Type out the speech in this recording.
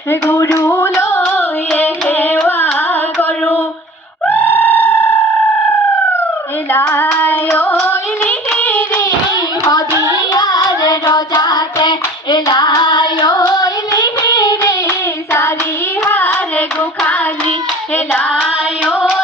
গুরু লয়ে হেওয়া করো এলায় লিহিরি হদিয়ার রোজাতে এলায় লিহিরি সারিহার গুখালি এলায়